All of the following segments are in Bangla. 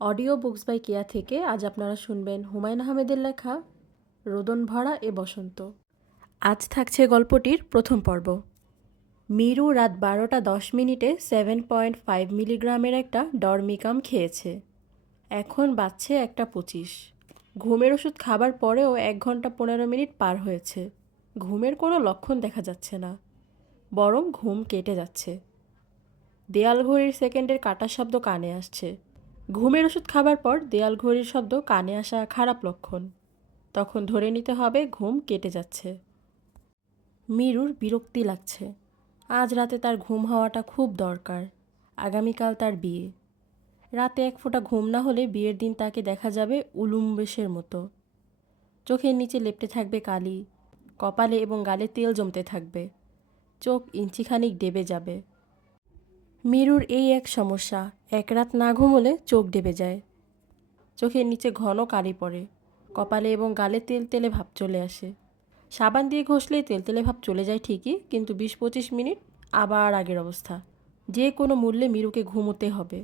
অডিও বুকস বাই কেয়া থেকে আজ আপনারা শুনবেন হুমায়ুন আহমেদের লেখা রোদন ভরা এ বসন্ত। আজ থাকছে গল্পটির প্রথম পর্ব। মিরু রাত 12:10 7.5 মিলিগ্রামের একটা ডরমিকাম খেয়েছে। এখন বাজছে 1:25। ঘুমের ওষুধ খাবার পরেও 1 ঘন্টা 15 মিনিট পার হয়েছে। ঘুমের কোনো লক্ষণ দেখা যাচ্ছে না, বরং ঘুম কেটে যাচ্ছে। দেয়াল ঘড়ির সেকেন্ডের কাটার শব্দ কানে আসছে। ঘুমের ওষুধ খাবার পর দেয়াল ঘড়ির শব্দ কানে আসা খারাপ লক্ষণ। তখন ধরে নিতে হবে ঘুম কেটে যাচ্ছে। মিরুর বিরক্তি লাগছে। আজ রাতে তার ঘুম হওয়াটা খুব দরকার। আগামীকাল তার বিয়ে। রাতে এক ফোঁটা ঘুম না হলে বিয়ের দিন তাকে দেখা যাবে উলুম্বেশের মতো। চোখের নিচে লেপ্টে থাকবে কালি, কপালে এবং গালে তেল জমতে থাকবে। চোখ ইঞ্চিখানিক ডেবে যাবে। মিরুর এই এক সমস্যা, এক রাত না ঘুমোলে চোখ ডেবে যায়। চোখের নিচে ঘন কালি পড়ে, কপালে এবং গালে তেলতেলে ভাব চলে আসে। সাবান দিয়ে ঘষলেই তেলতেলে ভাব চলে যায় ঠিকই, কিন্তু 20-25 মিনিট আবার আগের অবস্থা। যে কোনো মূল্যে মিরুকে ঘুমোতে হবে।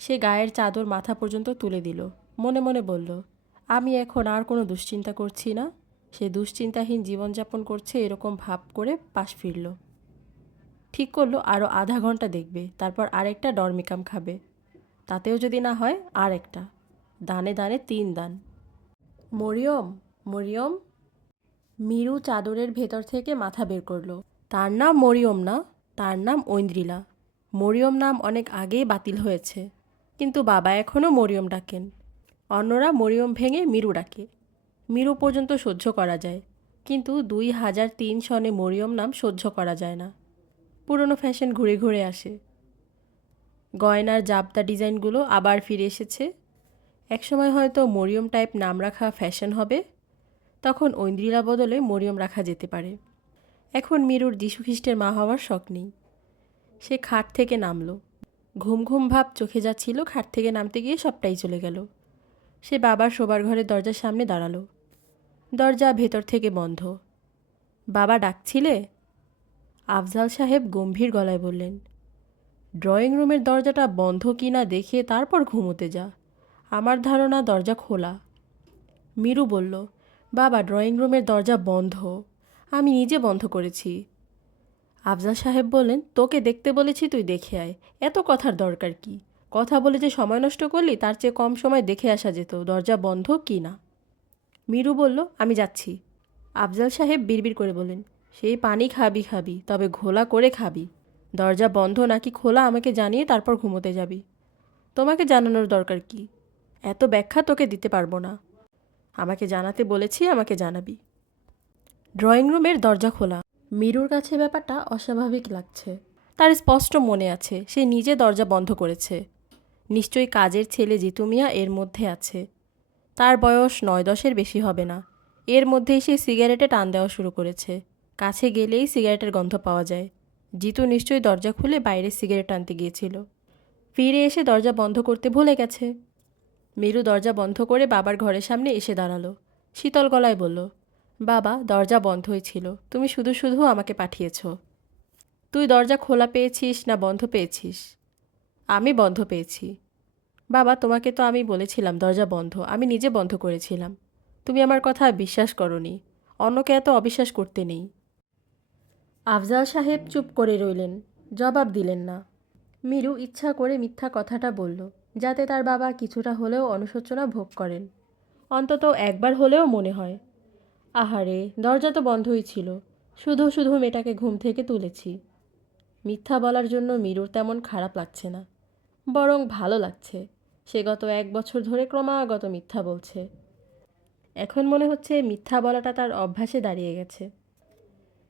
সে গায়ের চাদর মাথা পর্যন্ত তুলে দিল। মনে মনে বলল, আমি এখন আর কোনো দুশ্চিন্তা করছি না। সে দুশ্চিন্তাহীন জীবনযাপন করছে এরকম ভাব করে পাশ ফিরল। ঠিক করলো আরও আধা ঘন্টা দেখবে, তারপর আরেকটা ডরমিকাম খাবে। তাতেও যদি না হয় আর একটা। দানে দানে 3 দান। মরিয়ম, মরিয়ম। মিরু চাদরের ভেতর থেকে মাথা বের করলো। তার নাম মরিয়ম না, তার নাম ঐন্দ্রিলা। মরিয়ম নাম অনেক আগেই বাতিল হয়েছে, কিন্তু বাবা এখনও মরিয়ম ডাকেন। অন্যরা মরিয়ম ভেঙে মিরু ডাকে। মিরু পর্যন্ত সহ্য করা যায়, কিন্তু 2003 সনে মরিয়ম নাম সহ্য করা যায় না। পুরনো ফ্যাশন ঘুরে ঘুরে আসে। গয়নার জাবদা ডিজাইনগুলো আবার ফিরে এসেছে। একসময় হয়তো মরিয়ম টাইপ নাম রাখা ফ্যাশন হবে, তখন ঐন্দ্রিলা বদলে মরিয়ম রাখা যেতে পারে। এখন মিরুর যীশুখ্রিস্টের মা হওয়ার শখ নেই। সে খাট থেকে নামলো। ঘুম ঘুম ভাব চোখে যাচ্ছিল, খাট থেকে নামতে গিয়ে সবটাই চলে গেল। সে বাবার শোবার ঘরের দরজার সামনে দাঁড়ালো। দরজা ভেতর থেকে বন্ধ। বাবা ডাকছিলে? আফজাল সাহেব গম্ভীর গলায় বললেন। ড্রয়িং রুমের দরজাটা বন্ধ কি না দেখে তারপর ঘুমোতে যা। আমার ধারণা দরজা খোলা। মিরু বলল, বাবা ড্রয়িং রুমের দরজা বন্ধ, আমি নিজে বন্ধ করেছি। আফজাল সাহেব বললেন, তোকে দেখতে বলেছি, তুই দেখে আয়, এত কথার দরকার কি? কথা বলে যে সময় নষ্ট করলি, তার চেয়ে কম সময় দেখে আসা যেত দরজা বন্ধ কি না। মিরু বলল, আমি যাচ্ছি। আফজাল সাহেব বিড়বিড় করে বললেন, সেই পানি খাবি খাবি, তবে ঘোলা করে খাবি। দরজা বন্ধ নাকি খোলা আমাকে জানিয়ে তারপর ঘুমোতে যাবি। তোমাকে জানানোর দরকার কি? এত ব্যাখ্যা তোকে দিতে পারবো না। আমাকে জানাতে বলেছি, আমাকে জানাবি। ড্রয়িং রুমের দরজা খোলা। মিরুর কাছে ব্যাপারটা অস্বাভাবিক লাগছে। তার স্পষ্ট মনে আছে সে নিজে দরজা বন্ধ করেছে। নিশ্চয়ই কাজের ছেলে জিতু মিয়া এর মধ্যে আছে। তার বয়স 9-10-এর বেশি হবে না। এর মধ্যেই সে সিগারেটে টান দেওয়া শুরু করেছে। কাছে গেলেই সিগারেটের গন্ধ পাওয়া যায়। জিতু নিশ্চয়ই দরজা খুলে বাইরে সিগারেট আনতে গিয়েছিল। ফিরে এসে দরজা বন্ধ করতে ভুলে গেছে। মিরু দরজা বন্ধ করে বাবার ঘরের সামনে এসে দাঁড়ালো। শীতল গলায় বলল, বাবা দরজা বন্ধই ছিল, তুমি শুধু শুধু আমাকে পাঠিয়েছ। তুই দরজা খোলা পেয়েছিস না বন্ধ পেয়েছিস? আমি বন্ধ পেয়েছি। বাবা তোমাকে তো আমি বলেছিলাম দরজা বন্ধ, আমি নিজে বন্ধ করেছিলাম। তুমি আমার কথা বিশ্বাস করনি। অন্যকে এত অবিশ্বাস করতে নেই। আফজাল সাহেব চুপ করে রইলেন, জবাব দিলেন না। মিরু ইচ্ছা করে মিথ্যা কথাটা বলল, যাতে তার বাবা কিছুটা হলেও অনুশোচনা ভোগ করেন। অন্তত একবার হলেও মনে হয়, আহারে দরজা তো বন্ধই ছিল, শুধু শুধু মেয়েটাকে ঘুম থেকে তুলেছি। মিথ্যা বলার জন্য মিরুর তেমন খারাপ লাগছে না, বরং ভালো লাগছে। সে গত 1 বছর ধরে ক্রমাগত মিথ্যা বলছে। এখন মনে হচ্ছে মিথ্যা বলাটা তার অভ্যাসে দাঁড়িয়ে গেছে।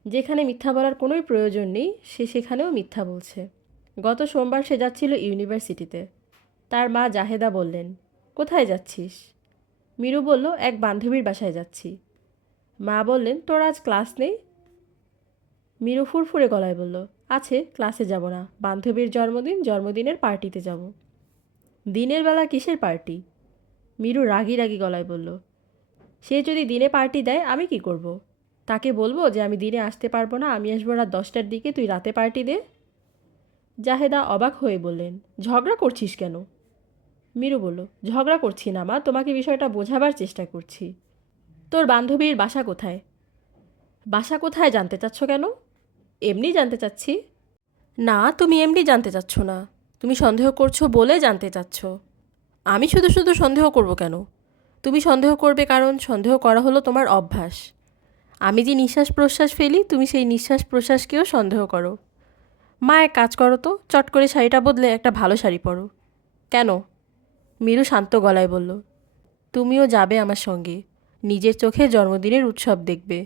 যেখানে মিথ্যা বলার কোনোই প্রয়োজন নেই সে সেখানেও মিথ্যা বলছে। গত সোমবার সে যাচ্ছিল ইউনিভার্সিটিতে। তার মা জাহেদা বললেন, কোথায় যাচ্ছিস? মিরু বলল, এক বান্ধবীর বাসায় যাচ্ছি। মা বললেন, তোর আজ ক্লাস নেই? মিরু ফুরফুরে গলায় বলল, আছে, ক্লাসে যাব না, বান্ধবীর জন্মদিন, জন্মদিনের পার্টিতে যাব। দিনের বেলা কিসের পার্টি? মিরু রাগী রাগী গলায় বলল, সে যদি দিনে পার্টি দেয় আমি কি করব? তাকে বলবো যে আমি দিনে আসতে পারবো না, আমি আসবো রাত 10টার দিকে, তুই রাতে পার্টি দে। জাহেদা অবাক হয়ে বললেন, ঝগড়া করছিস কেন? মিরু বলল, ঝগড়া করছি না মা, তোমাকে বিষয়টা বোঝাবার চেষ্টা করছি। তোর বান্ধবীর বাসা কোথায়? বাসা কোথায় জানতে চাচ্ছ কেন? এমনি জানতে চাচ্ছি। না, তুমি এমনি জানতে চাচ্ছ না, তুমি সন্দেহ করছো বলে জানতে চাচ্ছ। আমি শুধু শুধু সন্দেহ করব কেন? তুমি সন্দেহ করবে কারণ সন্দেহ করা হলো তোমার অভ্যাস। আমি যে নিঃশ্বাস প্রশ্বাস ফেলি তুমি সেই নিঃশ্বাস প্রশ্বাসকেও সন্দেহ করো। মা, এক কাজ করো তো, চট করে শাড়িটা বদলে একটা ভালো শাড়ি পরো। কেন? মিরু শান্ত গলায় বলল, তুমিও যাবে আমার সঙ্গে, নিজের চোখে জন্মদিনের উৎসব দেখবে,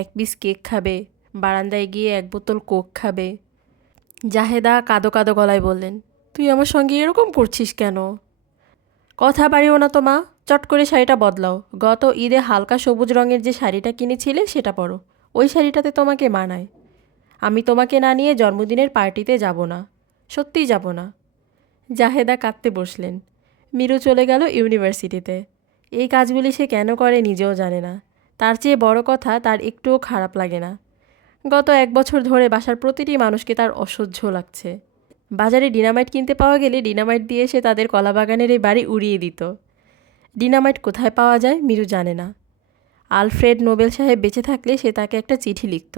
এক পিস কেক খাবে, বারান্দায় গিয়ে এক বোতল কোক খাবে। জাহেদা কাঁদো কাঁদো গলায় বললেন, তুই আমার সঙ্গে এরকম করছিস কেন? কথা বাড়িও না তো মা, চট করে শাড়িটা বদলাও, গত ঈদে হালকা সবুজ রঙের যে শাড়িটা কিনেছিলে সেটা পরো, ওই শাড়িটাতে তোমাকে মানায়। আমি তোমাকে না নিয়ে জন্মদিনের পার্টিতে যাব না, সত্যিই যাব না। জাহেদা কাঁদতে বসলেন। মিরু চলে গেল ইউনিভার্সিটিতে। এই কাজগুলি সে কেন করে নিজেও জানে না। তার চেয়ে বড় কথা, তার একটুও খারাপ লাগে না। গত 1 বছর ধরে বাসার প্রতিটি মানুষকে তার অসহ্য লাগছে। বাজারে ডিনামাইট কিনতে পাওয়া গেলে ডিনামাইট দিয়ে সে তাদের কলাবাগানের এই বাড়ি উড়িয়ে দিত। ডিনামাইট কোথায় পাওয়া যায় মিরু জানে না। আলফ্রেড নোবেল সাহেব বেঁচে থাকলে সে তাকে একটা চিঠি লিখত,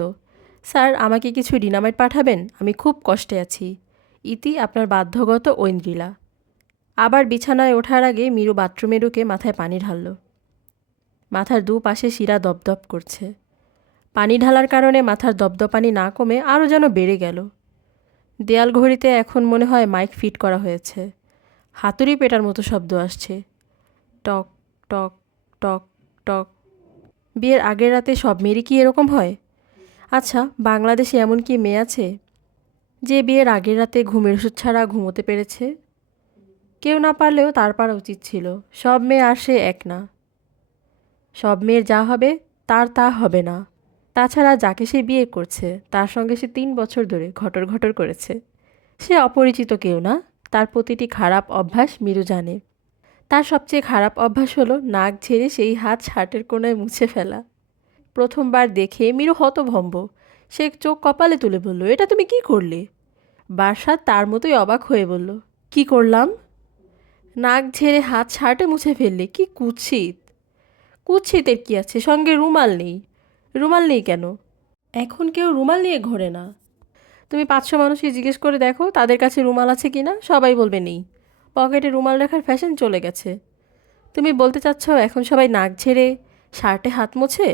স্যার আমাকে কিছু ডিনামাইট পাঠাবেন, আমি খুব কষ্টে আছি। ইতি আপনার বাধ্যগত ঐন্দ্রিলা। আবার বিছানায় ওঠার আগে মিরু বাথরুমে ঢুকে মাথায় পানি ঢালল। মাথার দুপাশে শিরা দপদপ করছে। পানি ঢালার কারণে মাথার দপদপানি না কমে আরও যেন বেড়ে গেল। দেয়াল ঘড়িতে এখন মনে হয় মাইক ফিট করা হয়েছে। হাতুড়ি পেটার মতো শব্দ আসছে, টক টক টক টক। বিয়ের আগের রাতে সব মেয়েরই কি এরকম হয়? আচ্ছা, বাংলাদেশে এমন কি মেয়ে আছে যে বিয়ের আগের রাতে ঘুমের ওষুধ ছাড়া ঘুমোতে পেরেছে? কেউ না পারলেও তার পারা উচিত ছিল। সব মেয়ে আর সে এক না। সব মেয়ের যা হবে তার তা হবে না। তাছাড়া যাকে সে বিয়ে করছে তার সঙ্গে সে 3 বছর ধরে ঘটর ঘটর করেছে। সে অপরিচিত কেউ না। তার প্রতিটি খারাপ অভ্যাস মিরু জানে। তার সবচেয়ে খারাপ অভ্যাস হলো নাক ঝেড়ে সেই হাত শার্টের কোণায় মুছে ফেলা। প্রথমবার দেখে মিরু হতভম্ব। সে চোখ কপালে তুলে বলল, এটা তুমি কি করলে? বার্ষা তার মতোই অবাক হয়ে বলল, কি করলাম? নাক ঝেড়ে হাত শার্টে মুছে ফেললে? কি কুৎসিত! কুৎসিতের কি আছে, সঙ্গে রুমাল নেই। রুমাল নেই কেন? এখন কেউ রুমাল নিয়ে ঘোরে না। তুমি 500 মানুষকে জিজ্ঞেস করে দেখো তাদের কাছে রুমাল আছে কি না, সবাই বলবে নেই। পকেটে রুমাল রাখার ফ্যাশন চলে গেছে। তুমি বলতে চাচ্ছ এখন সবাই নাক ঝেড়ে শার্টে হাত মোছে?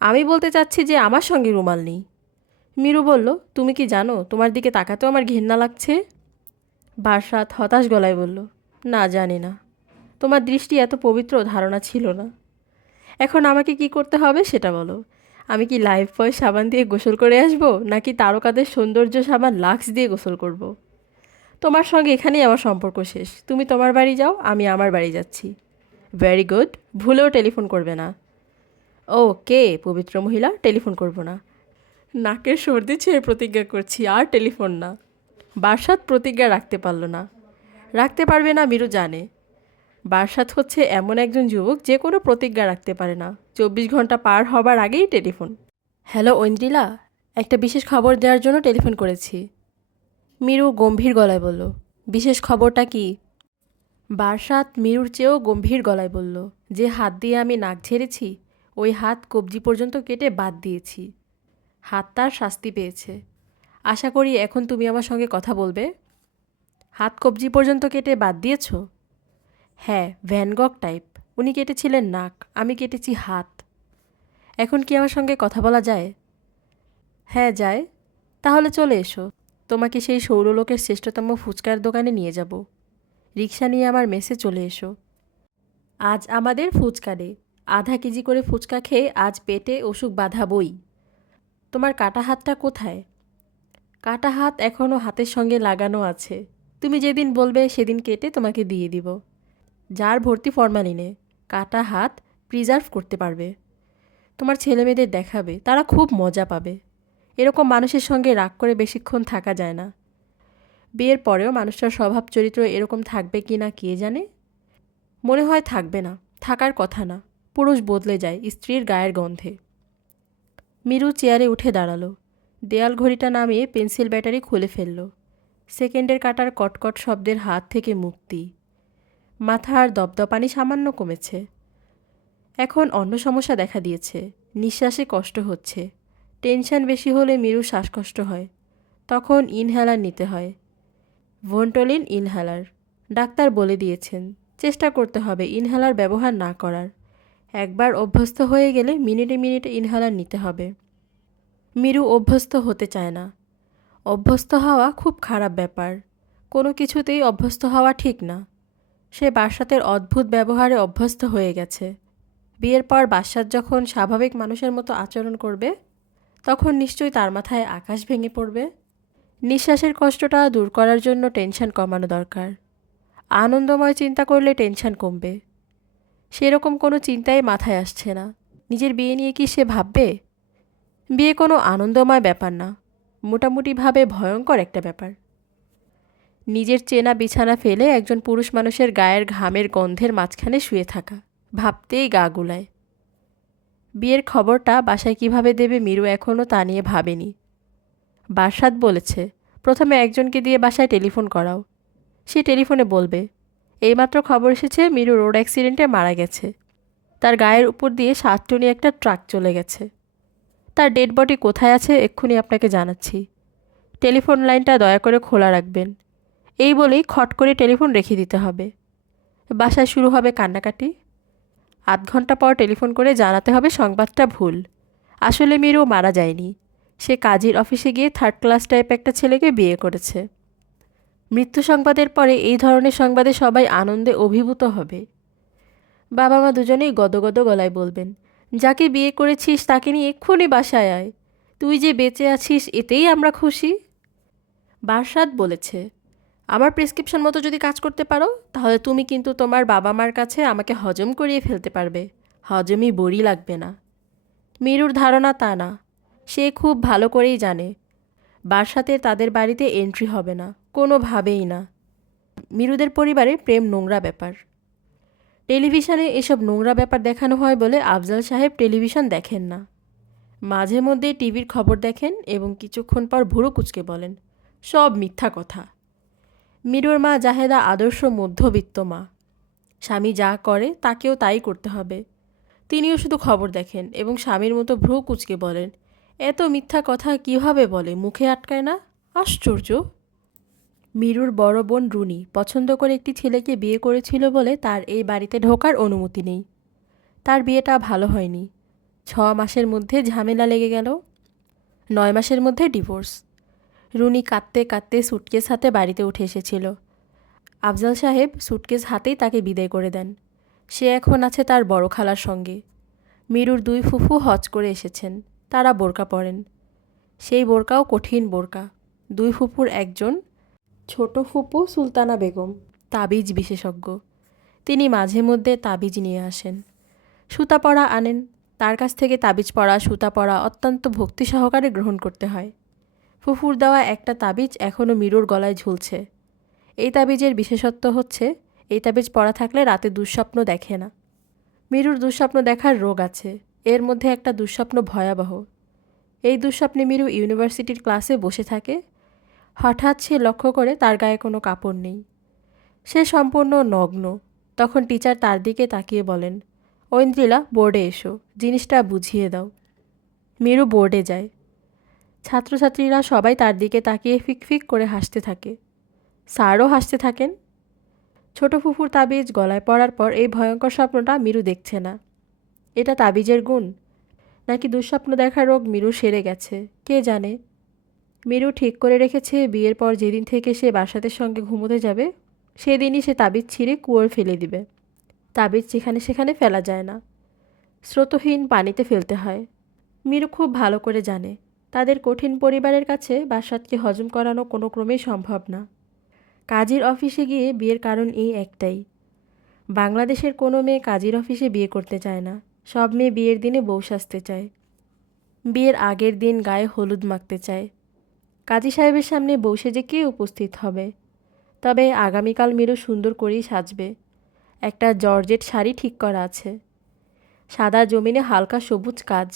আমি বলতে চাচ্ছি যে আমার সঙ্গে রুমাল নেই। মিরু বলল, তুমি কি জানো তোমার দিকে তাকাতেও আমার ঘেন্না লাগছে? বার্ষাত হতাশ গলায় বলল, না জানি না, তোমার দৃষ্টি এত পবিত্র ধারণা ছিল না। এখন আমাকে কি করতে হবে সেটা বলো। আমি কি লাইফ বয় সাবান দিয়ে গোসল করে আসব, নাকি তারকাদের সৌন্দর্য সাবান লাক্স দিয়ে গোসল করব? তোমার সঙ্গে এখানেই আমার সম্পর্ক শেষ। তুমি তোমার বাড়ি যাও, আমি আমার বাড়ি যাচ্ছি। ভেরি গুড, ভুলেও টেলিফোন করবে না। ও কে পবিত্র মহিলা, টেলিফোন করব না। নাকের সর্দি ছেড়ে প্রতিজ্ঞা করছি, আর টেলিফোন না। বার্ষাত প্রতিজ্ঞা রাখতে পারল না। রাখতে পারবে না মিরু জানে। বার্ষাত হচ্ছে এমন একজন যুবক যে কোনো প্রতিজ্ঞা রাখতে পারে না। 24 ঘন্টা পার হবার আগেই টেলিফোন। হ্যালো ঐন্দ্রিলা, একটা বিশেষ খবর দেওয়ার জন্য টেলিফোন করেছি। মিরু গম্ভীর গলায় বলল, বিশেষ খবরটা কি? বার্ষাত মিরুর চেয়েও গম্ভীর গলায় বলল, যে হাত দিয়ে আমি নাক ঝেড়েছি ওই হাত কবজি পর্যন্ত কেটে বাদ দিয়েছি। হাত তার শাস্তি পেয়েছে। আশা করি এখন তুমি আমার সঙ্গে কথা বলবে। হাত কবজি পর্যন্ত কেটে বাদ দিয়েছ? হ্যাঁ, ভ্যান গগ টাইপ। উনি কেটেছিলেন নাক, আমি কেটেছি হাত। এখন কি আমার সঙ্গে কথা বলা যায়? হ্যাঁ যায়। তাহলে চলে এসো, তোমাকে সেই সৌরলোকের শ্রেষ্ঠতম ফুচকার দোকানে নিয়ে যাব। রিক্সা নিয়ে আমার মেসে চলে এসো। আজ আমাদের ফুচকা ডে। আধা কেজি করে ফুচকা খেয়ে আজ পেটে অসুখ বাঁধাবই। তোমার কাটা হাতটা কোথায়? কাটা হাত এখনও হাতের সঙ্গে লাগানো আছে। তুমি যেদিন বলবে সেদিন কেটে তোমাকে দিয়ে দিব। জার ভর্তি ফরমালিনে। কাটা হাত প্রিজার্ভ করতে পারবে। তোমার ছেলেমেয়েদের দেখাবে, তারা খুব মজা পাবে। এরকম মানুষের সঙ্গে রাগ করে বেশিক্ষণ থাকা যায় না। বিয়ের পরেও মানুষটার স্বভাব চরিত্র এরকম থাকবে কি না কে জানে। মনে হয় থাকবে না, থাকার কথা না। পুরুষ বদলে যায় স্ত্রীর গায়ের গন্ধে। মিরু চেয়ারে উঠে দাঁড়ালো। দেয়াল ঘড়িটা নামিয়ে পেন্সিল ব্যাটারি খুলে ফেলল। সেকেন্ডের কাটার কটকট শব্দের হাত থেকে মুক্তি। মাথার দপদপানি সামান্য কমেছে। এখন অন্য সমস্যা দেখা দিয়েছে, নিঃশ্বাসে কষ্ট হচ্ছে। টেনশন বেশি হলে মিরুর শ্বাসকষ্ট হয়, তখন ইনহেলার নিতে হয়, ভন্টোলিন ইনহেলার। ডাক্তার বলে দিয়েছেন চেষ্টা করতে হবে ইনহেলার ব্যবহার না করার। একবার অভ্যস্ত হয়ে গেলে মিনিটে মিনিটে ইনহেলার নিতে হবে। মিরু অভ্যস্ত হতে চায় না। অভ্যস্ত হওয়া খুব খারাপ ব্যাপার, কোনো কিছুতেই অভ্যস্ত হওয়া ঠিক না। সে বাসাতের অদ্ভুত ব্যবহারে অভ্যস্ত হয়ে গেছে। বিয়ের পর বাসাত যখন স্বাভাবিক মানুষের মতো আচরণ করবে, তখন নিশ্চয়ই তার মাথায় আকাশ ভেঙে পড়বে। নিঃশ্বাসের কষ্টটা দূর করার জন্য টেনশন কমানো দরকার। আনন্দময় চিন্তা করলে টেনশন কমবে। সেরকম কোনো চিন্তাই মাথায় আসছে না। নিজের বিয়ে নিয়ে কি সে ভাববে? বিয়ে কোনো আনন্দময় ব্যাপার না, মোটামুটিভাবে ভয়ঙ্কর একটা ব্যাপার। নিজের চেনা বিছানা ফেলে একজন পুরুষ মানুষের গায়ের ঘামের গন্ধের মাঝখানে শুয়ে থাকা, ভাবতেই গা গুলায়। বিয়ের খবরটা বাসায় কিভাবে দেবে মিরু এখনও তা নিয়ে ভাবেনি। বাসাত বলেছে প্রথমে একজনকে দিয়ে বাসায় টেলিফোন করাও। সে টেলিফোনে বলবে এইমাত্র খবর এসেছে মিরু রোড অ্যাক্সিডেন্টে মারা গেছে। তার গায়ের উপর দিয়ে 7 টনি একটা ট্রাক চলে গেছে। তার ডেড বডি কোথায় আছে এক্ষুনি আপনাকে জানাচ্ছি। টেলিফোন লাইনটা দয়া করে খোলা রাখবেন। এই বলেই খট করে টেলিফোন রেখে দিতে হবে। বাসায় শুরু হবে কান্নাকাটি। 8 ঘন্টা পর টেলিফোন করে জানাতে হবে সংবাদটা ভুল। আসলে মিরু মারা যায়নি, সে কাজীর অফিসে গিয়ে 3rd ক্লাস টাইপ একটা ছেলেকে বিয়ে করেছে। মৃত্যু সংবাদের পরে এই ধরনের সংবাদে সবাই আনন্দে অভিভূত হবে। বাবা মা দুজনেই গদগদ গলায় বলবেন, যাকে বিয়ে করেছিস তাকে নিয়ে এক্ষুনি বাসায় আয়, তুই যে বেঁচে আছিস এতেই আমরা খুশি। বারসাত বলেছে আমার প্রেসক্রিপশন মতো যদি কাজ করতে পারো তাহলে তুমি কিন্তু তোমার বাবা মার কাছে আমাকে হজম করিয়ে ফেলতে পারবে, হজমই বড়ি লাগবে না। মিরুর ধারণা তা না। সে খুব ভালো করেই জানে বারসাতের তাদের বাড়িতে এন্ট্রি হবে না, কোনোভাবেই না। মিরুদের পরিবারে প্রেম নোংরা ব্যাপার। টেলিভিশনে এসব নোংরা ব্যাপার দেখানো হয় বলে আফজাল সাহেব টেলিভিশন দেখেন না। মাঝে মধ্যে টিভির খবর দেখেন এবং কিছুক্ষণ পর ভুরু কুঁচকে বলেন সব মিথ্যা কথা। মিরুর মা জাহেদা আদর্শ মধ্যবিত্ত মা। স্বামী যা করে তাকেও তাই করতে হবে। তিনিও শুধু খবর দেখেন এবং স্বামীর মতো ভ্রু কুঁচকে বলেন এত মিথ্যা কথা কিভাবে বলে, মুখে আটকায় না, আশ্চর্য। মিরুর বড় বোন রুনি পছন্দ করে একটি ছেলেকে বিয়ে করেছিল বলে তার এই বাড়িতে ঢোকার অনুমতি নেই। তার বিয়েটা ভালো হয়নি। 6 মাসের মধ্যে ঝামেলা লেগে গেল, 9 মাসের মধ্যে ডিভোর্স। রুনি কাঁদতে কাঁদতে সুটকেস হাতে বাড়িতে উঠে এসেছিল। আফজাল সাহেব সুটকেস হাতেই তাকে বিদায় করে দেন। সে এখন আছে তার বড় খালার সঙ্গে। মিরুর 2 ফুফু হজ করে এসেছেন, তারা বোরকা পরেন। সেই বোরকাও কঠিন বোরকা। 2 ফুপুর একজন, ছোট ফুপু সুলতানা বেগম, তাবিজ বিশেষজ্ঞ। তিনি মাঝে মধ্যে তাবিজ নিয়ে আসেন, সুতা পড়া আনেন। তার কাছ থেকে তাবিজ পড়া সুতা পড়া অত্যন্ত ভক্তি সহকারে গ্রহণ করতে হয়। ফুফুর দেওয়া একটা তাবিজ এখনও মিরুর গলায় ঝুলছে। এই তাবিজের বিশেষত্ব হচ্ছে এই তাবিজ পড়া থাকলে রাতে দুঃস্বপ্ন দেখে না। মিরুর দুঃস্বপ্ন দেখার রোগ আছে, এর মধ্যে একটা দুঃস্বপ্ন ভয়াবহ। এই দুঃস্বপ্নে মিরু ইউনিভার্সিটির ক্লাসে বসে থাকে। হঠাৎ সে লক্ষ্য করে তার গায়ে কোনো কাপড় নেই, সে সম্পূর্ণ নগ্ন। তখন টিচার তার দিকে তাকিয়ে বলেন ঐন্দ্রিলা বোর্ডে এসো, জিনিসটা বুঝিয়ে দাও। মিরু বোর্ডে যায়। ছাত্রছাত্রীরা সবাই তার দিকে তাকিয়ে ফিকফিক করে হাসতে থাকে। স্যারও হাসতে থাকেন। ছোট ফুফুর তাবিজ গলায় পড়ার পর এই ভয়ঙ্কর স্বপ্নটা মিরু দেখছে না। এটা তাবিজের গুণ নাকি দুঃস্বপ্ন দেখার রোগ মিরু সেরে গেছে কে জানে। মিরু ঠিক করে রেখেছে বিয়ের পর যেদিন থেকে সে বাসাতের সঙ্গে ঘুমোতে যাবে সেদিনই সে তাবিজ ছিঁড়ে কুয়োয় ফেলে দিবে। তাবিজ যেখানে সেখানে ফেলা যায় না, স্রোতহীন পানিতে ফেলতে হয়। মিরু খুব ভালো করে জানে তাদের কঠিন পরিবারের কাছে বাসাতকে হজম করানো কোনো ক্রমেই সম্ভব না। কাজীর অফিসে গিয়ে বিয়ের কারণ এই একটাই। বাংলাদেশের কোনো মেয়ে কাজীর অফিসে বিয়ে করতে চায় না। সব মেয়ে বিয়ের দিনে বউ সাজতে চায়, বিয়ের আগের দিন গায়ে হলুদ মাখতে চায়। কাজী সাহেবের সামনে বউ সেজে কে উপস্থিত হবে? তবে আগামীকাল মিরু সুন্দর করেই সাজবে। একটা জর্জেট শাড়ি ঠিক করা আছে। সাদা জমিনে হালকা সবুজ কাজ,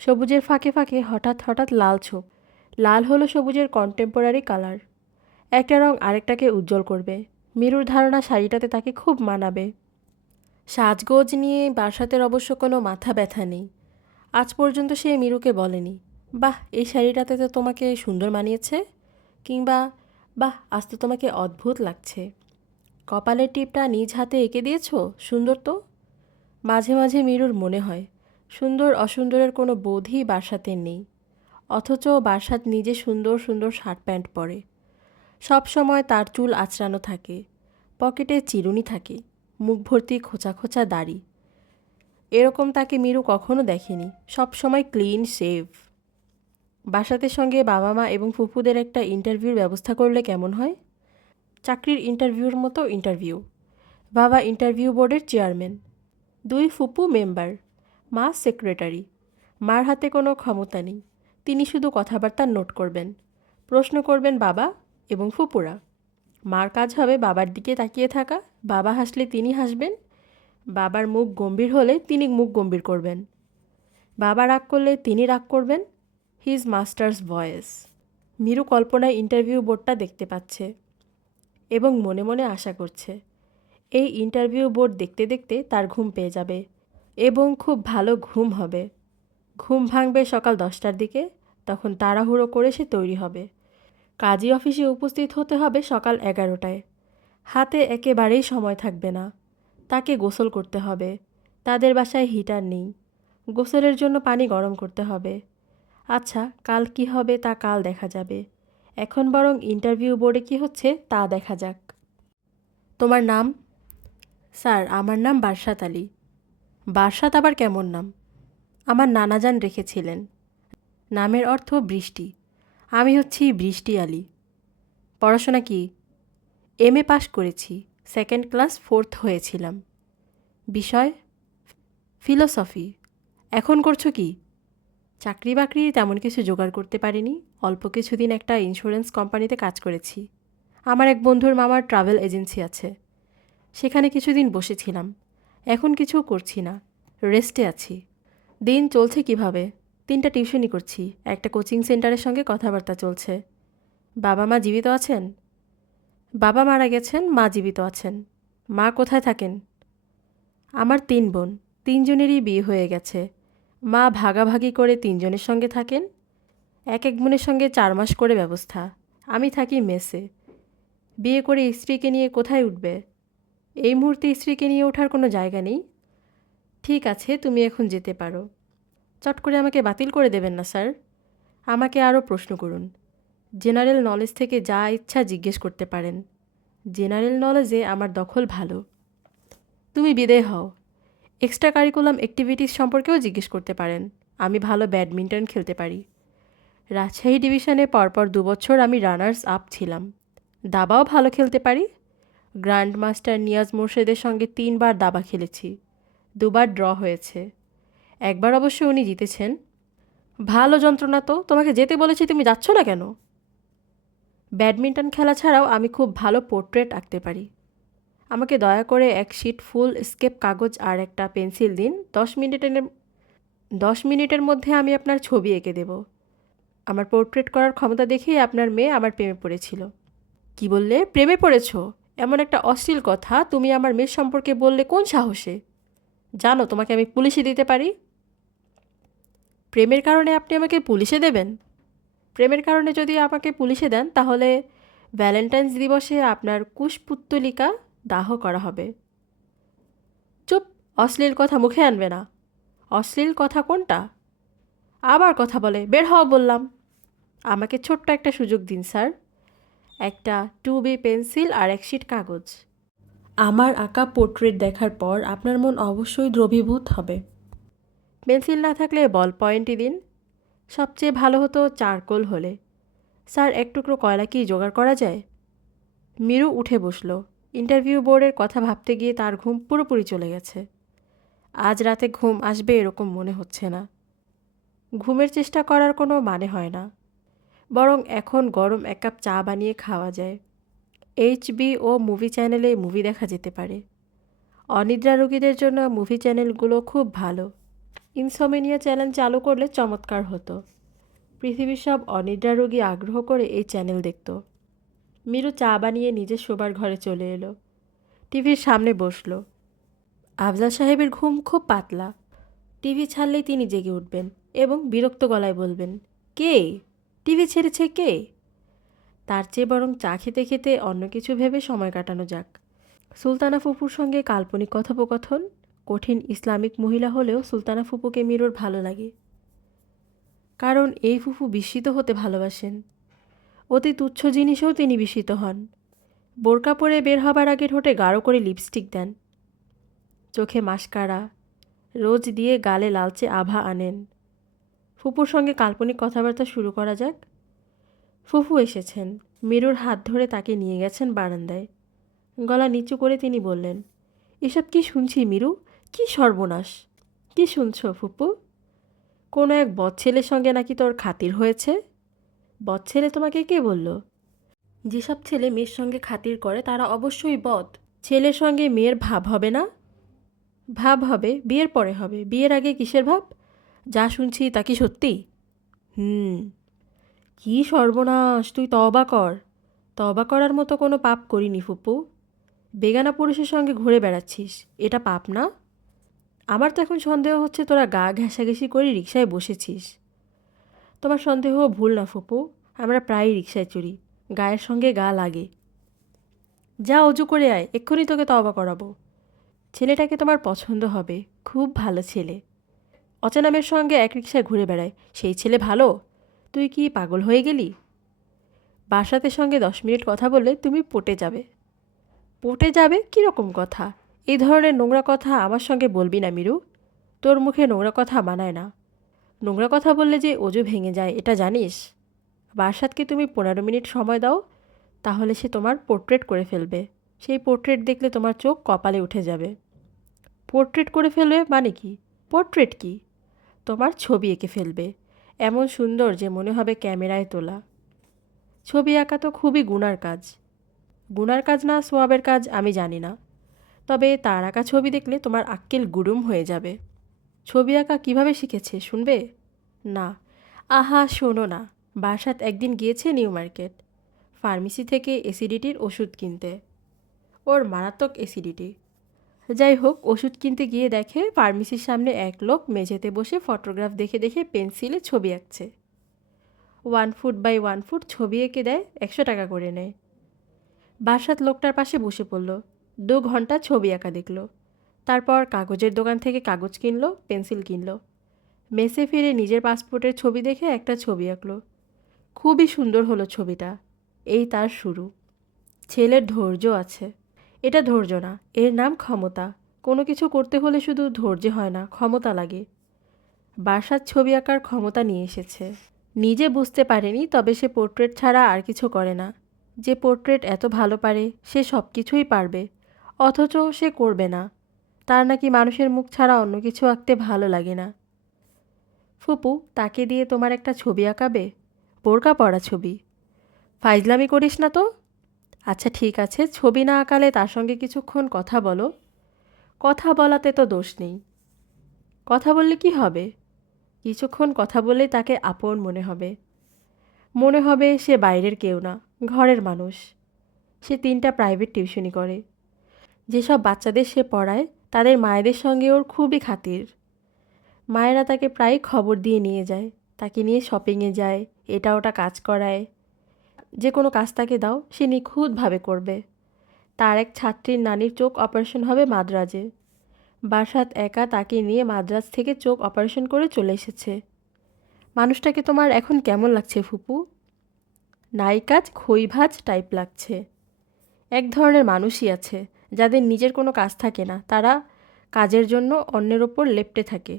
সবুজের ফাঁকে ফাঁকে হঠাৎ হঠাৎ লাল ছোপ। লাল হলো সবুজের কন্টেম্পোরারি কালার। একটা রং আরেকটাকে উজ্জ্বল করবে। মিরুর ধারণা শাড়িটাতে তাকে খুব মানাবে। সাজগোজ নিয়ে বাসাতের অবশ্য কোনো মাথা ব্যথা নেই। আজ পর্যন্ত সে মিরুকে বলেনি, বাহ এই শাড়িটাতে তো তোমাকে সুন্দর মানিয়েছে, কিংবা বাহ আজ তো তোমাকে অদ্ভুত লাগছে, কপালের টিপটা নিজ হাতে এঁকে দিয়েছ, সুন্দর তো। মাঝে মাঝে মিরুর মনে হয় সুন্দর অসুন্দরের কোনো বোধই বাসাতের নেই, অথচ বাসাত নিজে সুন্দর সুন্দর শার্ট প্যান্ট পরে। সব সময় তার চুল আঁচড়ানো থাকে, পকেটে চিরুনি থাকে, মুখ ভর্তি খোঁচা খোঁচা দাড়ি। এরকম তাকে মিরু কখনো দেখেনি, সব সময় ক্লিন শেভ। বাসাতের সঙ্গে বাবা মা এবং ফুফুদের একটা ইন্টারভিউর ব্যবস্থা করলে কেমন হয়? চাকরির ইন্টারভিউর মতো ইন্টারভিউ। বাবা ইন্টারভিউ বোর্ডের চেয়ারম্যান, দুই ফুপু মেম্বার, মা সেক্রেটারি। মার হাতে কোনো ক্ষমতা নেই, তিনি শুধু কথাবার্তা নোট করবেন, প্রশ্ন করবেন বাবা এবং ফুপুরা। মার কাজ হবে বাবার দিকে তাকিয়ে থাকা, বাবা হাসলে তিনি হাসবেন, বাবার মুখ গম্ভীর হলে তিনি মুখ গম্ভীর করবেন, বাবা রাগ করলে তিনি রাগ করবেন। His masters voice. মিরু কল্পনায় ইন্টারভিউ বোর্ডটা দেখতে পাচ্ছে এবং মনে মনে আশা করছে এই ইন্টারভিউ বোর্ড দেখতে দেখতে তার ঘুম পেয়ে যাবে এবং খুব ভালো ঘুম হবে। ঘুম ভাঙবে সকাল 10টার দিকে, তখন তাড়াহুড়ো করে সে তৈরি হবে। কাজী অফিসে উপস্থিত হতে হবে সকাল 11টায়। হাতে একেবারেই সময় থাকবে না, তাকে গোসল করতে হবে। তাদের বাসায় হিটার নেই, গোসলের জন্য পানি গরম করতে হবে। আচ্ছা কাল কি হবে তা কাল দেখা যাবে, এখন বরং ইন্টারভিউ বোর্ডে কি হচ্ছে তা দেখা যাক। তোমার নাম? স্যার আমার নাম বারসাত আলী। বারসাত আবার কেমন নাম? আমার নানাজান রেখেছিলেন। নামের অর্থ বৃষ্টি। আমি হচ্ছি বৃষ্টি আলী। পড়াশোনা কি? এমএ পাশ করেছি, সেকেন্ড ক্লাস 4th হয়েছিলাম। বিষয়? ফিলোসফি। এখন করছো কি? চাকরি বাকরি তেমন কিছু জোগাড় করতে পারিনি, অল্প কিছুদিন একটা ইন্স্যুরেন্স কোম্পানিতে কাজ করেছি। আমার এক বন্ধুর মামার ট্রাভেল এজেন্সি আছে, সেখানে কিছুদিন বসেছিলাম। এখন কিছু করছি না, রেস্টে আছি। দিন চলছে কিভাবে? 3টা টিউশনি করছি, একটা কোচিং সেন্টারের সঙ্গে কথাবার্তা চলছে। বাবা মা জীবিত আছেন? বাবা মারা গেছেন, মা জীবিত আছেন। মা কোথায় থাকেন? আমার 3 বোন, 3জনেরই বিয়ে হয়ে গেছে। মা ভাগাভাগি করে 3জনের সঙ্গে থাকেন, এক এক বোনের সঙ্গে 4 মাস করে ব্যবস্থা। আমি থাকি মেসে। বিয়ে করে স্ত্রীকে নিয়ে কোথায় উঠবে? এই মুহূর্তে স্ত্রীকে নিয়ে ওঠার কোনো জায়গা নেই। ঠিক আছে, তুমি এখন যেতে পারো। চট করে আমাকে বাতিল করে দেবেন না স্যার। আমাকে আরও প্রশ্ন করুন। জেনারেল নলেজ থেকে যা ইচ্ছা জিজ্ঞেস করতে পারেন। জেনারেল নলেজে আমার দখল ভালো। তুমি বিদেয় হও। এক্সট্রা কারিকুলাম অ্যাক্টিভিটিস সম্পর্কেও জিজ্ঞেস করতে পারেন। আমি ভালো ব্যাডমিন্টন খেলতে পারি। রাজশাহী ডিভিশনে পরপর 2 বছর আমি রানার্স আপ ছিলাম। দাবাও ভালো খেলতে পারি। গ্র্যান্ড মাস্টার নিয়াজ মোর্শেদের সঙ্গে 3বার দাবা খেলেছি, 2বার ড্র হয়েছে, একবার অবশ্য উনি জিতেছেন। ভালো যন্ত্রণা তো, তোমাকে যেতে বলেছি, তুমি যাচ্ছ না কেন? ব্যাডমিন্টন খেলা ছাড়াও আমি খুব ভালো পোর্ট্রেট আঁকতে পারি। আমাকে দয়া করে 1 শীট ফুল স্কেপ কাগজ আর একটা পেন্সিল দিন। 10 মিনিটের মধ্যে আমি আপনার ছবি এঁকে দেব। আমার পোর্ট্রেট করার ক্ষমতা দেখেই আপনার মেয়ে আমার প্রেমে পড়েছিল। কি বললে? প্রেমে পড়েছ? এমন একটা অশ্লীল কথা তুমি আমার মেয়ের সম্পর্কে বললে কোন সাহসে? জানো তোমাকে আমি পুলিশে দিতে পারি। প্রেমের কারণে আপনি আমাকে পুলিশে দেবেন? প্রেমের কারণে যদি আমাকে পুলিশে দেন তাহলে ভ্যালেন্টাইন্স দিবসে আপনার কুশপুত্তলিকা দাহ করা হবে। চুপ, অশ্লীল কথা মুখে আনবে না। অশ্লীল কথা কোনটা? আবার কথা বলে, বের হও বললাম। আমাকে ছোট্ট একটা সুযোগ দিন স্যার, একটা 2B পেন্সিল আর 1 শীট কাগজ। আমার আঁকা পোর্ট্রেট দেখার পর আপনার মন অবশ্যই দ্রবীভূত হবে। পেন্সিল না থাকলে বল পয়েন্টই দিন। সবচেয়ে ভালো হতো চারকোল হলে। স্যার 1 টুকরো কয়লা কি জোগাড় করা যায়? মিরু উঠে বসল। ইন্টারভিউ বোর্ডের কথা ভাবতে গিয়ে তার ঘুম পুরোপুরি চলে গেছে। আজ রাতে ঘুম আসবে এরকম মনে হচ্ছে না। ঘুমের চেষ্টা করার কোনো মানে হয় না, বরং এখন গরম 1 কাপ চা বানিয়ে খাওয়া যায়। HBO মুভি চ্যানেলে মুভি দেখা যেতে পারে। অনিদ্রা রোগীদের জন্য মুভি চ্যানেলগুলো খুব ভালো। ইনসোমেনিয়া চ্যানেল চালু করলে চমৎকার হতো। পৃথিবীর সব অনিদ্রা রোগী আগ্রহ করে এই চ্যানেল দেখত। মিরু চা বানিয়ে নিজের শোবার ঘরে চলে এলো। টিভির সামনে বসলো। আফজাল সাহেবের ঘুম খুব পাতলা। টিভি ছাড়লেই তিনি জেগে উঠবেন এবং বিরক্ত গলায় বলবেন, কে? টিভি ছেড়েছে কে? তার চেয়ে বরং চা খেতে খেতে অন্য কিছু ভেবে সময় কাটানো যাক। সুলতানা ফুপুর সঙ্গে কাল্পনিক কথোপকথন। কঠিন ইসলামিক মহিলা হলেও সুলতানা ফুপুকে মিরুর ভালো লাগে, কারণ এই ফুফু বিস্মিত হতে ভালোবাসেন। অতি তুচ্ছ জিনিসেও তিনি বিস্মিত হন। বোরকা পরে বের হবার আগে ঠোঁটে গাঢ় করে লিপস্টিক দেন, চোখে মাস্কারা, রোজ দিয়ে গালে লালচে আভা আনেন। ফুপুর সঙ্গে কাল্পনিক কথাবার্তা শুরু করা যাক। ফুফু এসেছেন। মিরুর হাত ধরে তাকে নিয়ে গেছেন বারান্দায়। গলা নিচু করে তিনি বললেন, এসব কি শুনছি মিরু? কি সর্বনাশ! কি শুনছ ফুপু? কোনো এক বদছেলের সঙ্গে নাকি তোর খাতির হয়েছে? বদছেলে তোমাকে কে বলল? যেসব ছেলে মেয়ের সঙ্গে খাতির করে তারা অবশ্যই বদ। ছেলের সঙ্গে মেয়ের ভাব হবে না? ভাব হবে, বিয়ের পরে হবে। বিয়ের আগে কিসের ভাব? যা শুনছি তা কি সত্যি? কি সর্বনাশ! তুই তওবা কর। তওবা করার মতো কোনো পাপ করিনি ফুপু। বেগানা পুরুষের সঙ্গে ঘুরে বেড়াচ্ছিস, এটা পাপ না? আমার তো এখন সন্দেহ হচ্ছে তোরা গা ঘেঁষাঘেঁষি করে রিকশায় বসেছিস। তোমার সন্দেহ ভুল না ফুপু, আমরা প্রায়ই রিকশায় চড়ি, গায়ের সঙ্গে গা লাগে। যা অজু করে আয়, এক্ষুনি তোকে তওবা করাবো। ছেলেটাকে তোমার পছন্দ হবে, খুব ভালো ছেলে। অচেনা মেয়ের সঙ্গে এক রিকশায় ঘুরে বেড়ায়, সেই ছেলে ভালো? তুই কি পাগল হয়ে গেলি? বাসাতের সঙ্গে 10 মিনিট কথা বললে তুমি পটে যাবে। পটে যাবে? কীরকম কথা? এই ধরনের নোংরা কথা আমার সঙ্গে বলবি না মিরু। তোর মুখে নোংরা কথা মানায় না। নোংরা কথা বললে যে অজু ভেঙে যায়, এটা জানিস? বাসাতকে তুমি 15 মিনিট সময় দাও, তাহলে সে তোমার পোর্ট্রেট করে ফেলবে। সেই পোর্ট্রেট দেখলে তোমার চোখ কপালে উঠে যাবে। পোর্ট্রেট করে ফেলবে মানে কি? পোর্ট্রেট কি? তোমার ছবি এঁকে ফেলবে, এমন সুন্দর যে মনে হবে ক্যামেরায় তোলা। ছবি আঁকা তো খুবই গুনার কাজ। গুনার কাজ না সোয়াবের কাজ আমি জানি না, তবে তার আঁকা ছবি দেখলে তোমার আক্কেল গুডুম হয়ে যাবে। ছবি আঁকা কীভাবে শিখেছে শুনবে? না। আহা শোনো না, বাসাত একদিন গিয়েছে নিউ মার্কেট ফার্মেসি থেকে অ্যাসিডিটির ওষুধ কিনতে। ওর মারাত্মক অ্যাসিডিটি। যাই হোক, ওষুধ কিনতে গিয়ে দেখে ফার্মেসির সামনে এক লোক মেঝেতে বসে ফটোগ্রাফ দেখে দেখে পেন্সিলে ছবি আঁকছে। 1 ফুট বাই 1 ফুট ছবি এঁকে দেয়, 100 টাকা করে নেয়। বাসাত লোকটার পাশে বসে পড়ল, 2 ঘন্টা ছবি আঁকা দেখল। তারপর কাগজের দোকান থেকে কাগজ কিনলো, পেন্সিল কিনলো। মেসে ফিরে নিজের পাসপোর্টের ছবি দেখে একটা ছবি আঁকলো। খুবই সুন্দর হলো ছবিটা। এই তার শুরু। ছেলের ধৈর্য আছে। এটা ধৈর্য না, এর নাম ক্ষমতা। কোনো কিছু করতে হলে শুধু ধৈর্য হয় না, ক্ষমতা লাগে। বাসার ছবি আঁকার ক্ষমতা নিয়ে এসেছে। নিজে বুঝতে পারেনি, তবে সে পোর্ট্রেট ছাড়া আর কিছু করে না। যে পোর্ট্রেট এত ভালো পারে সে সব কিছুই পারবে, অথচ সে করবে না। তার নাকি মানুষের মুখ ছাড়া অন্য কিছু আঁকতে ভালো লাগে না। ফুপু, তাকে দিয়ে তোমার একটা ছবি আঁকাবে? বোরকা পরা ছবি। ফাইজলামি করিস না তো। আচ্ছা ঠিক আছে, ছবি না আঁকালে তার সঙ্গে কিছুক্ষণ কথা বলো। কথা বলাতে তো দোষ নেই। কথা বললে কি হবে? কিছুক্ষণ কথা বললেই তাকে আপন মনে হবে। মনে হবে সে বাইরের কেউ না, ঘরের মানুষ। সে 3টা প্রাইভেট টিউশনি করে। যেসব বাচ্চাদের সে পড়ায় তাদের মায়েদের সঙ্গে ওর খুবই খাতির। মায়েরা তাকে প্রায় খবর দিয়ে নিয়ে যায়, তাকে নিয়ে শপিংয়ে যায়, এটা ওটা কাজ করায়। যে কোনো কাজ তাকে দাও, সে নিখুঁতভাবে করবে। তার এক ছাত্রীর নানির চোখ অপারেশন হবে মাদ্রাজে। বাসাত একা তাকে নিয়ে মাদ্রাজ থেকে চোখ অপারেশন করে চলে এসেছে। মানুষটাকে তোমার এখন কেমন লাগছে ফুপু? নায়িকাজ খইভাজ টাইপ লাগছে। এক ধরনের মানুষই আছে যাদের নিজের কোনো কাজ থাকে না, তারা কাজের জন্য অন্যের ওপর লেপ্টে থাকে।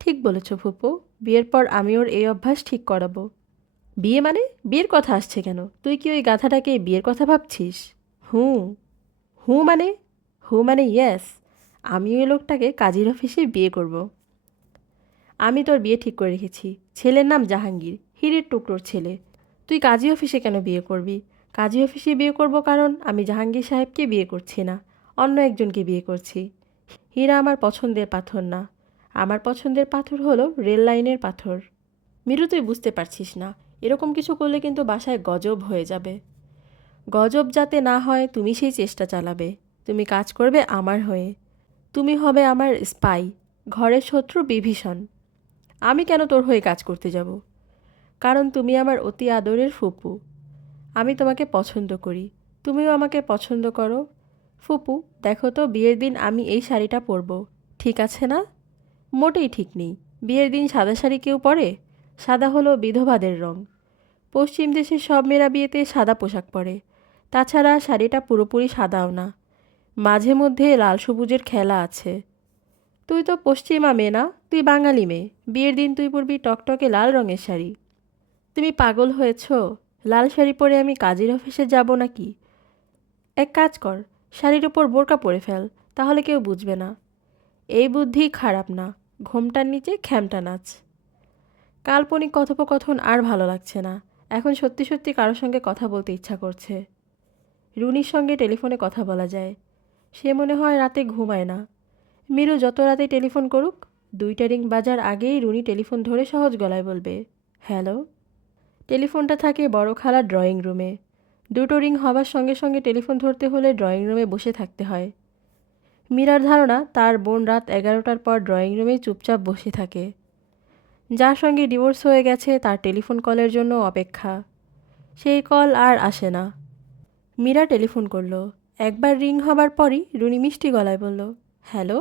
ঠিক বলেছ ফুপু, বিয়ের পর আমি ওর এই অভ্যাস ঠিক করাবো। বিয়ে মানে? বিয়ের কথা আসছে কেন? তুই কি ওই গাধাটাকে বিয়ের কথা ভাবছিস? হুঁ। হু মানে? হু মানে ইয়েস। আমি ওই লোকটাকে কাজীর অফিসে বিয়ে করব। আমি তোর বিয়ে ঠিক করে রেখেছি। ছেলের নাম জাহাঙ্গীর, হীরের টুকরোর ছেলে। তুই কাজী অফিসে কেন বিয়ে করবি? কাজী অফিসে বিয়ে করব কারণ আমি জাহাঙ্গীর সাহেবকে বিয়ে করছি না, অন্য একজনকে বিয়ে করছি। হীরা আমার পছন্দের পাথর না। আমার পছন্দের পাথর হলো রেল লাইনের পাথর। মিরু, তুই বুঝতে পারছিস না, এরকম কিছু করলে কিন্তু বাসায় গজব হয়ে যাবে। গজব যাতে না হয় তুমি সেই চেষ্টা চালাবে। তুমি কাজ করবে আমার হয়ে। তুমি হবে আমার স্পাই, ঘরের শত্রু বিভীষণ। আমি কেন তোর হয়ে কাজ করতে যাব? কারণ তুমি আমার অতি আদরের ফুপু। আমি তোমাকে পছন্দ করি, তুমিও আমাকে পছন্দ করো। ফুপু, দেখো তো বিয়ের দিন আমি এই শাড়িটা পরব, ঠিক আছে না? মোটেই ঠিক নেই। বিয়ের দিন সাদা শাড়ি কেউ পরে? সাদা হলো বিধবাদের রং। পশ্চিম দেশের সব মেয়েরা বিয়েতে সাদা পোশাক পরে। তাছাড়া শাড়িটা পুরোপুরি সাদাও না, মাঝে মধ্যে লাল সবুজের খেলা আছে। তুই তো পশ্চিমা মেয়ে না, তুই বাঙালি মেয়ে। বিয়ের দিন তুই পরবি টকটকে লাল রঙের শাড়ি। তুমি পাগল হয়েছ? লাল শাড়ি পরে আমি কাজের অফিসে যাব নাকি? এক কাজ কর, শাড়ির ওপর বোরকা পরে ফেল, তাহলে কেউ বুঝবে না। এই বুদ্ধি খারাপ না, ঘোমটার নিচে খ্যামটা নাচ। কাল্পনিক কথোপকথন আর ভালো লাগছে না, এখন সত্যি সত্যি কারোর সঙ্গে কথা বলতে ইচ্ছা করছে। রুনির সঙ্গে টেলিফোনে কথা বলা যায়। সে মনে হয় রাতে ঘুমায় না। মিরু যত রাতে টেলিফোন করুক, 2টা রিং বাজার আগেই রুনি টেলিফোন ধরে সহজ গলায় বলবে, হ্যালো। টেলিফোনটা থাকে বড় খালার ড্রয়িং রুমে। 2টো রিং হবার সঙ্গে সঙ্গে টেলিফোন ধরতে হলে ড্রয়িং রুমে বসে থাকতে হয়। মীরার ধারণা তার বোন রাত 11টার পর ড্রয়িং রুমেই চুপচাপ বসে থাকে। যার সঙ্গে ডিভোর্স হয়ে গেছে তার টেলিফোন কলের জন্য অপেক্ষা। সেই কল আর আসে না। মীরা টেলিফোন করলো। একবার রিং হবার পরই রুনি মিষ্টি গলায় বলল, হ্যালো।